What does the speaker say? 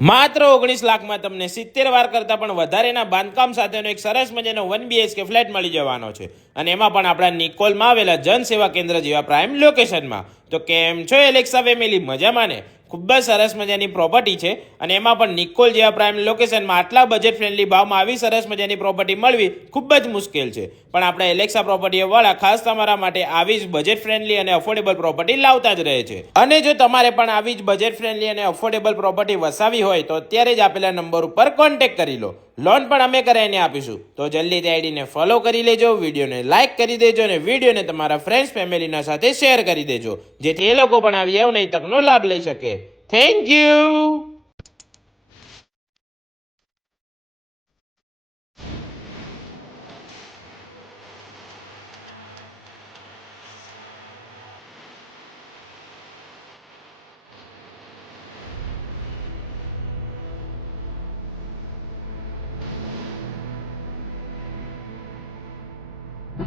માત્ર 19 લાખમાં તમને 70 વાર કરતાં પણ વધારેના બાંધકામ સાથેનો એક સરસ મજાનો 1 BHK ફ્લેટ મળી જવાનો છે અને એમાં પણ આપણા નિકોલમાં આવેલા જનસેવા કેન્દ્ર જેવા પ્રાઇમ લોકેશનમાં. તો કેમ છો એલેક્સા ફેમિલી, મજામાં ને? ખૂબ જ સરસ મજાની પ્રોપર્ટી છે અને એમાં પણ નિકોલ જેવા પ્રાઇમ લોકેશનમાં આટલા બજેટ ફ્રેન્ડલી ભાવમાં આવી સરસ મજાની પ્રોપર્ટી મળવી ખૂબ જ મુશ્કેલ છે. પણ આપણા એલેક્સા પ્રોપર્ટી વાળા ખાસ તમારા માટે આવી જ બજેટ ફ્રેન્ડલી અને અફોર્ડેબલ પ્રોપર્ટી લાવતા જ રહે છે. અને જો તમારે પણ આવી જ બજેટ ફ્રેન્ડલી અને અફોર્ડેબલ પ્રોપર્ટી વસાવી હોય તો અત્યારે જ આપેલા નંબર ઉપર કોન્ટેક્ટ કરી લો. લોન પણ અમે કરાવીને આપીશું. તો જલ્દી તે આઈડીને ફોલો કરી લેજો, વિડીયોને લાઇક કરી દેજો અને વિડીયોને તમારા ફ્રેન્ડ્સ ફેમિલીના સાથે શેર કરી દેજો, જેથી એ લોકો પણ આવી અવનવી તકનો લાભ લઈ શકે. Thank you.